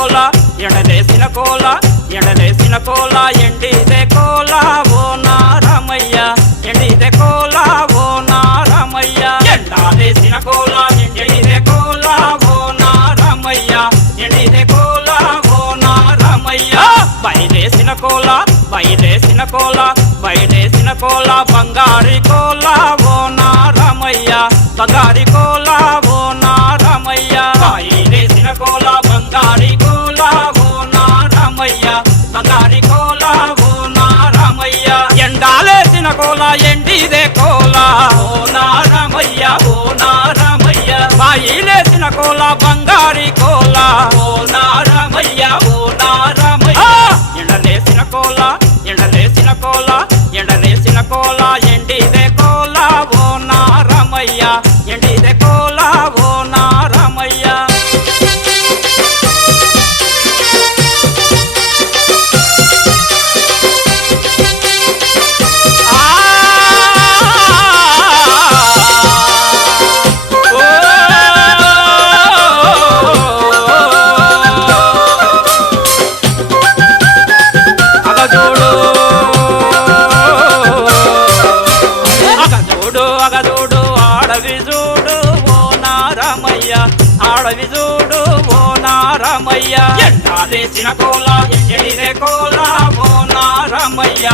కోల ఎండలేసిన కోల ఎండలేసిన కోల ఎండిదే కోల ఓ నారమయ్య ఎండిదే కోల ఓ నారమయ్య ఎండాలేసిన కోల ఎండిదే కోల ఓ నారమయ్య ఎండిదే కోల ఓ నారమయ్య బయలేసిన కోల బయలేసిన కోల బయలేసిన కోల బంగారి కోల ఓ నారమయ్య బంగారి కోల ఓ నారమయ్య బయలేసిన కోల బంగారి కోల ఓ నారమయ్య బంగారి కోల ఓ నారమయ్య ఎండాలేసిన కోల ఎండిదే కోల ఓ నారమయ్య ఓ నారమయ్య బయలేసిన కోల బంగారి కోల ఓ నారమయ్య ఓ నారమయ్య ఎండలేసిన కోల ఎండలేసిన కోల ఎండలేసిన కోల ఎండిదే కోల ఓ నారమయ్య ఎండిదే కోల ఓ నారమయ్య అగదూడు ఆడవి చూడు ఓ నారమయ్య ఆడవి చూడు ఓ నారమయ్య ఎండాలేసిన కోల ఎండిదే కోల ఓ నారమయ్య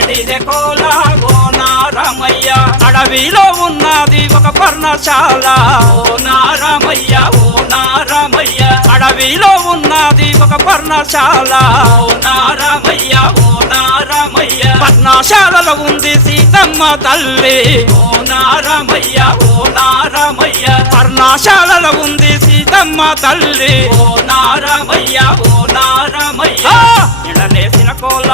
ఎండిదే కోల ఓ నారమయ్య అడవిలో ఉన్నది ఒక పర్ణశాల ఓ నారమయ్య ఓ నారమయ్య అడవిలో ఉన్నది ఒక పర్ణశాల ఓ నారమయ్య ఓ నారమయ్య పర్ణశాలలో ఉంది సీతమ్మ తల్లి ఓ నారమయ్య ఓ నారమయ్య పర్ణశాలలో ఉంది సీతమ్మ తల్లి ఓ నారమయ్య ఓ నారమయ్య ఎండలేసిన కోల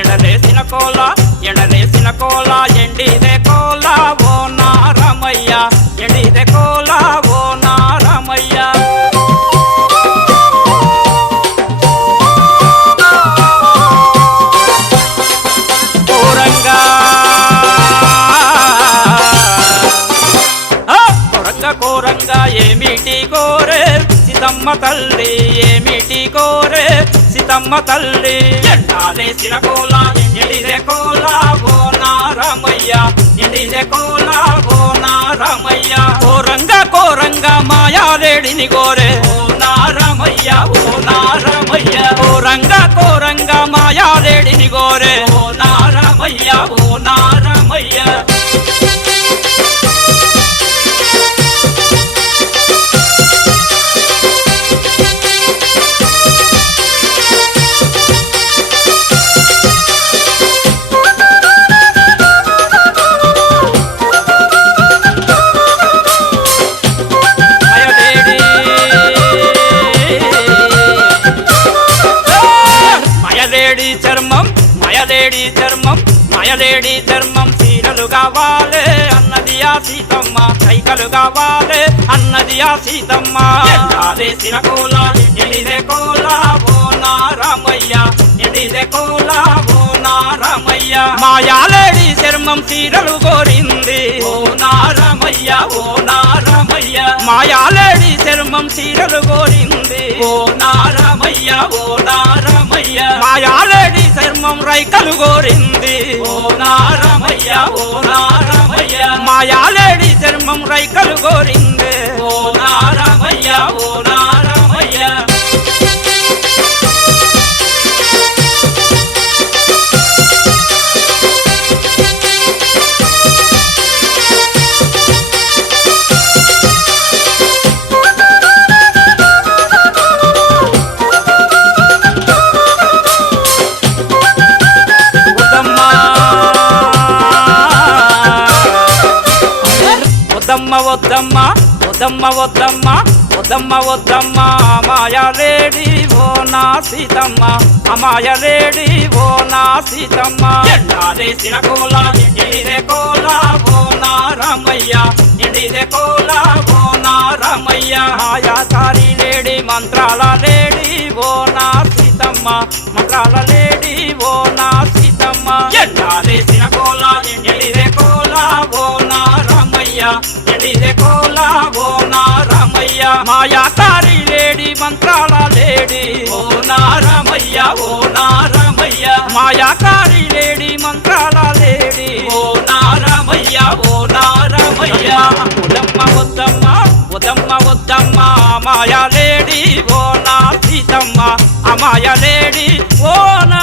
ఎండలేసిన కోల ఎండలేసిన కోల ఎండిదే కోల ఓ నారమయ్య ఎండిదే కోల ఓ నారమయ్య కోరంగా ఏమిటి కోరే సీతమ్మ తల్లి ఏమిటి కోరే సీతమ్మ తల్లి ఎండాలేసిన కోల ఎండిదే కోల ఓ నారమయ్య ఎండిదే కోల ఓ నారమయ్య కోరంగా కోరంగా మాయాలేడిని కోరే ఓ నారమయ్య ఓ నారమయ్య కోరంగా కోరంగా మాయాలేడిని కోరే ఓ నారమయ్య ఓ నారమయ్య మాయలేడి చర్మం చీరలు కావాలే అన్నది ఆ సీతమ్మ కైకలు కావాలే అన్నది ఆ సీతమ్మ ఎండాలేసిన కోల ఎండిదే కోల ఓ నారమయ్య ఎండిదే కోల ఓ నారమయ్య మాయాలేడి చర్మం చీరలు కోరింది ఓ నారమయ్య ఓ నారమయ్య మాయాలేడి చర్మం చీరలు కోరింది ఓ నారమయ్య ఓ నారమయ్య మాయాలేడి చర్మం రైకలు కోరింది ఓ నారమయ్య ఓ నారమయ్య మాయాలేడి చర్మం రైకలు కోరింది ఓ నారమయ్య ఓ నారమయ్య వద్దమ్మ వద్దమ్మ వద్దమ్మ వద్దమ్మ వద్దమ్మ మాయలేడి ఓ నా సీతమ్మ మాయలేడి ఓ నా సీతమ్మ ఎండాలేసిన కోల ఎండిదే కోల ఓ నారమయ్య ఎండిదే కోల ఓ నారమయ్య మాయాకారి లేడి మంత్రాల లేడి ఓ నా సీతమ్మ మంత్రాల లేడి ఓ నా సీతమ్మ ఎండాలేసిన కోల ఎండిదే కోల ఓ నారమయ్య ఎండిదే కోల ఓ నారమయ్య మాయాకారి లేడి మంత్రాల లేడి లేడి ఓ నారమయ్య ఓ నారమయ్య మాయాకారి లేడి మంత్రాల లేడి ఓ నారమయ్య ఓ నారమయ్య వద్దమ్మ వద్దమ్మ వద్దమ్మ వద్దమ్మ మాయా లేడి ఓ నా సీతమ్మ అమాయ లేడి ఓ నా